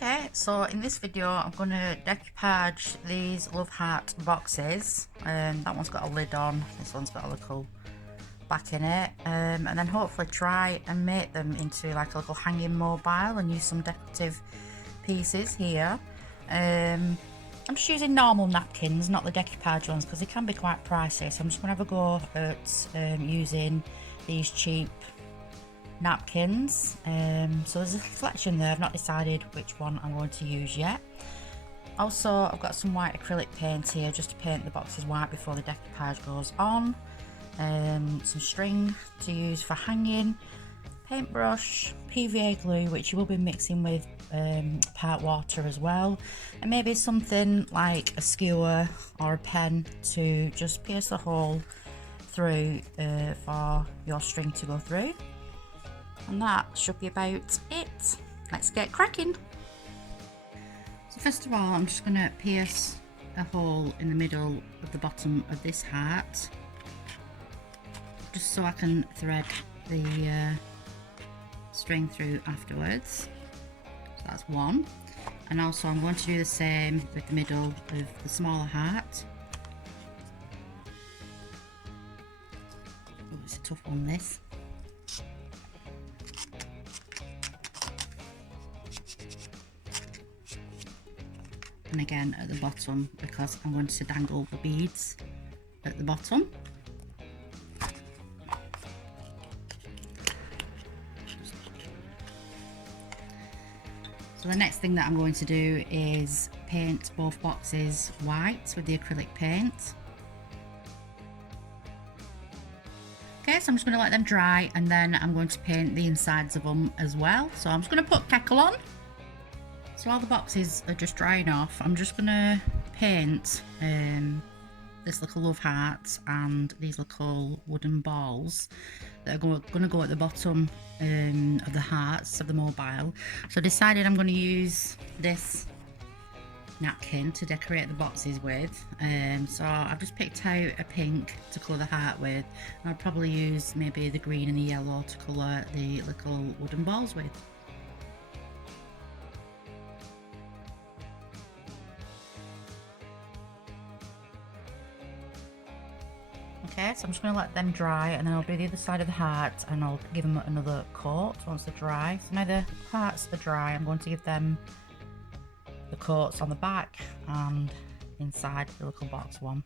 Okay, so in this video I'm going to decoupage these love heart boxes. That one's got a lid on, this one's got a little back in it, and then hopefully try and make them into like a little hanging mobile and use some decorative pieces here. I'm just using normal napkins, not the decoupage ones, because they can be quite pricey, so I'm just going to have a go at using these cheap napkins. So there's a selection there. I've not decided which one I'm going to use yet. Also, I've got some white acrylic paint here just to paint the boxes white before the decoupage goes on. Some string to use for hanging, paintbrush, PVA glue, which you will be mixing with part water as well, and maybe something like a skewer or a pen to just pierce the hole through for your string to go through. And that should be about it. Let's get cracking. So first of all, I'm just going to pierce a hole in the middle of the bottom of this heart, just so I can thread the string through afterwards. So that's one. And also I'm going to do the same with the middle of the smaller heart. Oh, it's a tough one, this. And again at the bottom, because I'm going to dangle the beads at the bottom. So the next thing that I'm going to do is paint both boxes white with the acrylic paint. Okay, so I'm just going to let them dry, and then I'm going to paint the insides of them as well. So I'm just going to put Kettle on. So while the boxes are just drying off, I'm just going to paint this little love heart and these little wooden balls that are going to go at the bottom of the hearts of the mobile. So I decided I'm going to use this napkin to decorate the boxes with. So I've just picked out a pink to colour the heart with, and I'll probably use maybe the green and the yellow to colour the little wooden balls with. Okay, so I'm just going to let them dry, and then I'll do the other side of the heart and I'll give them another coat once they're dry. So now the hearts are dry, I'm going to give them the coats on the back and inside the little box one.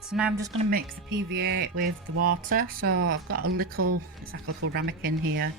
So now I'm just going to mix the PVA with the water. So I've got a little, it's like a little ramekin here.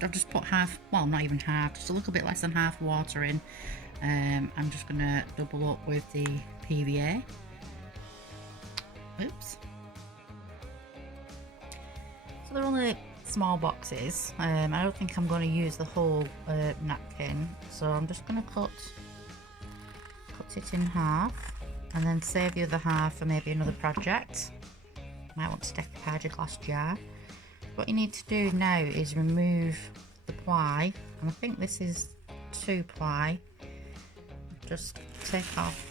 I've just put half, well not even half, just a little bit less than half water in. I'm just going to double up with the PVA. Oops. So they're only small boxes. I don't think I'm going to use the whole napkin, so I'm just going to cut it in half and then save the other half for maybe another project. Might want to decoupage a glass jar. What you need to do now is remove the ply, and I think this is 2 ply. Just take off,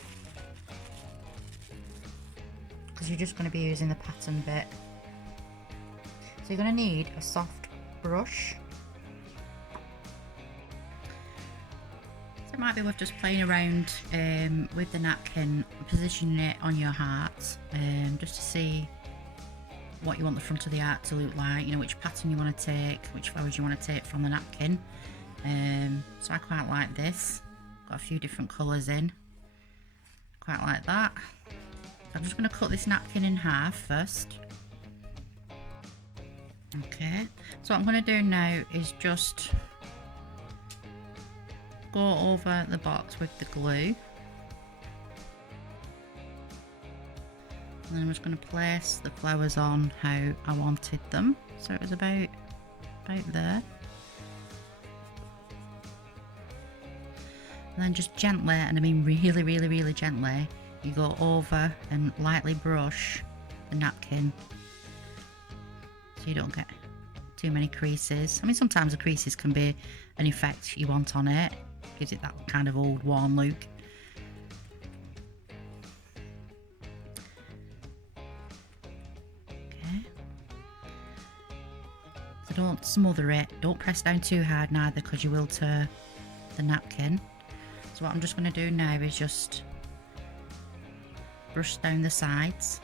because you're just going to be using the pattern bit. So you're going to need a soft brush. So it might be worth just playing around with the napkin, positioning it on your heart, just to see what you want the front of the art to look like, you know, which pattern you want to take, which flowers you want to take from the napkin. So I quite like this, got a few different colours in, quite like that. So I'm just going to cut this napkin in half first. Okay, so what I'm going to do now is just go over the box with the glue. And then I'm just going to place the flowers on how I wanted them. So it was about there. And then just gently, and I mean really, really, really gently, you go over and lightly brush the napkin so you don't get too many creases. I mean, sometimes the creases can be an effect you want on it. Gives it that kind of old worn look. so don't smother it. Don't press down too hard neither, because you will tear the napkin. So what I'm just going to do now is just brush down the sides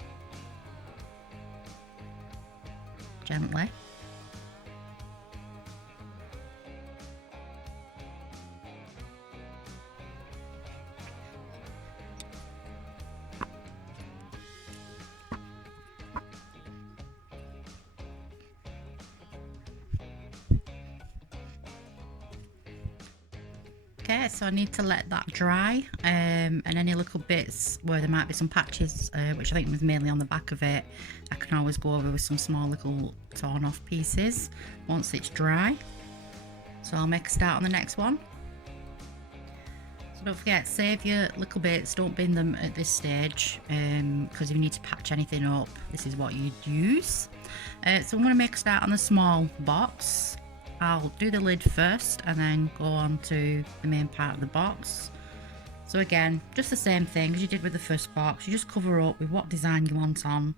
gently. Okay, so I need to let that dry, and any little bits where there might be some patches, which I think was mainly on the back of it, I can always go over with some small little torn off pieces once it's dry. So I'll make a start on the next one. So don't forget, save your little bits, don't bin them at this stage, because if you need to patch anything up, this is what you'd use. So I'm going to make a start on the small box. I'll do the lid first and then go on to the main part of the box. So again, just the same thing as you did with the first box, you just cover up with what design you want on.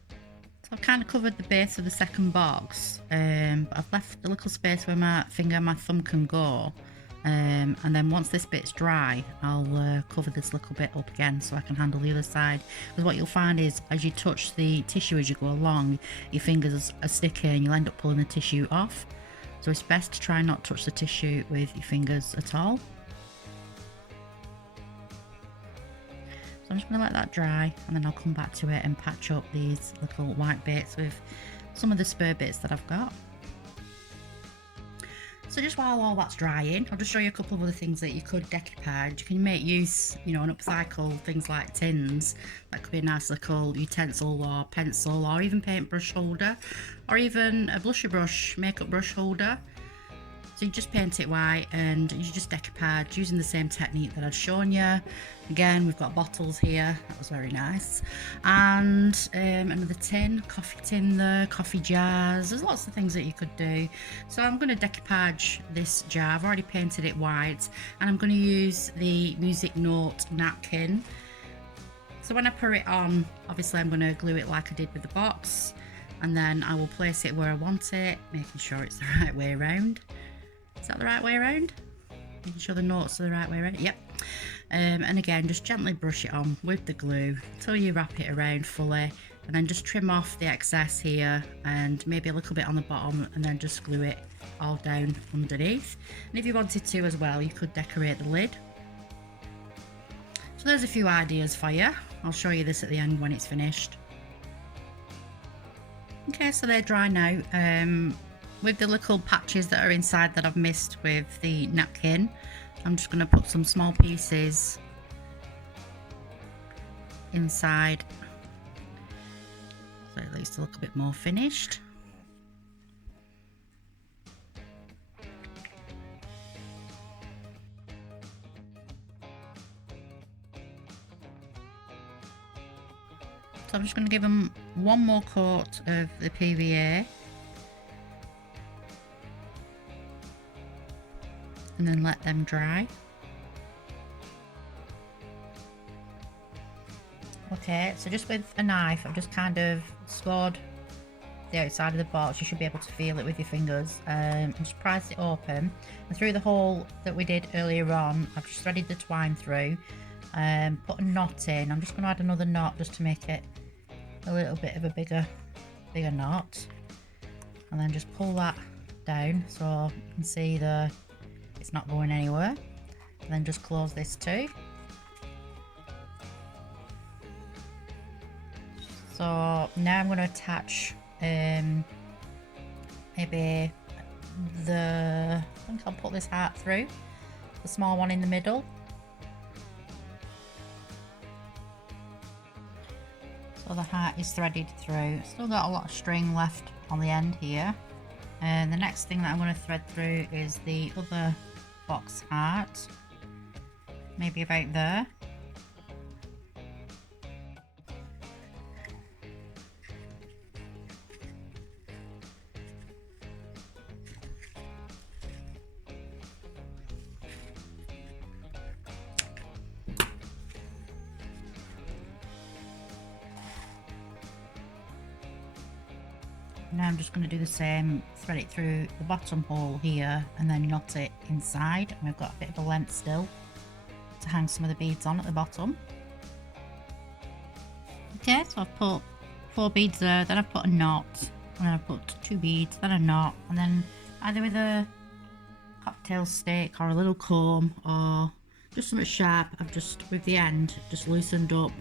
So I've kind of covered the base of the second box, but I've left a little space where my finger and my thumb can go. And then once this bit's dry, I'll cover this little bit up again so I can handle the other side. Because what you'll find is, as you touch the tissue as you go along, your fingers are sticky and you'll end up pulling the tissue off. So it's best to try not touch the tissue with your fingers at all. So I'm just going to let that dry, and then I'll come back to it and patch up these little white bits with some of the spare bits that I've got. So just while all that's drying, I'll just show you a couple of other things that you could decoupage. You can make use, and upcycle things like tins. That could be a nice little utensil or pencil, or even paintbrush holder, or even a blusher brush, makeup brush holder. So you just paint it white and you just decoupage using the same technique that I've shown you. Again, we've got bottles here, that was very nice. And another tin, coffee tin there, coffee jars, there's lots of things that you could do. So I'm going to decoupage this jar, I've already painted it white, and I'm going to use the music note napkin. So when I put it on, obviously I'm going to glue it like I did with the box, and then I will place it where I want it, making sure it's the right way around. Is that the right way around? Making sure the notes are the right way around. Yep. And again, just gently brush it on with the glue until you wrap it around fully, and then just trim off the excess here and maybe a little bit on the bottom, and then just glue it all down underneath. And if you wanted to as well, you could decorate the lid. So there's a few ideas for you. I'll show you this at the end when it's finished. Okay, so they're dry now. With the little patches that are inside that I've missed with the napkin, I'm just going to put some small pieces inside, so it looks a little bit more finished. So I'm just going to give them one more coat of the PVA. And then let them dry. Okay, so just with a knife, I've just kind of scored the outside of the box. You should be able to feel it with your fingers. And just prise it open, and through the hole that we did earlier on, I've just threaded the twine through, put a knot in. I'm just going to add another knot just to make it a little bit of a bigger knot, and then just pull that down so you can see it's not going anywhere, and then just close this too. So now I'm going to attach maybe I think I'll put this heart through, the small one in the middle. So the heart is threaded through. Still got a lot of string left on the end here. And the next thing that I'm going to thread through is the other box heart, maybe about there. Now I'm just going to do the same, thread it through the bottom hole here and then knot it inside. And we've got a bit of a length still to hang some of the beads on at the bottom. Okay, so I've put 4 beads there, then I've put a knot, and then I've put 2 beads, then a knot, and then either with a cocktail stick or a little comb or just something sharp, I've just, with the end, just loosened up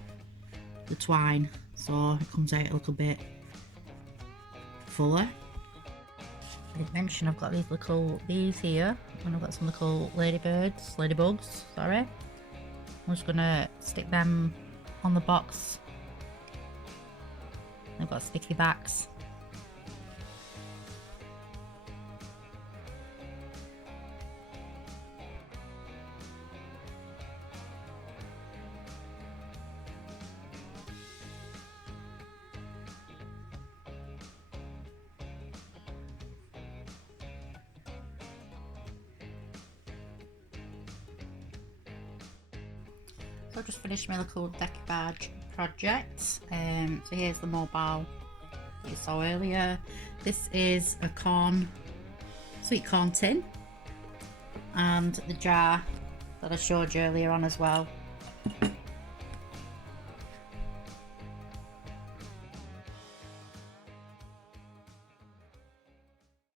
the twine so it comes out a little bit fuller. I didn't mention I've got these little bees here, and I've got some little ladybugs, sorry. I'm just gonna stick them on the box. They've got sticky backs. So I've just finished my little decoupage project. So here's the mobile that you saw earlier. This is a sweet corn tin, and the jar that I showed you earlier on as well.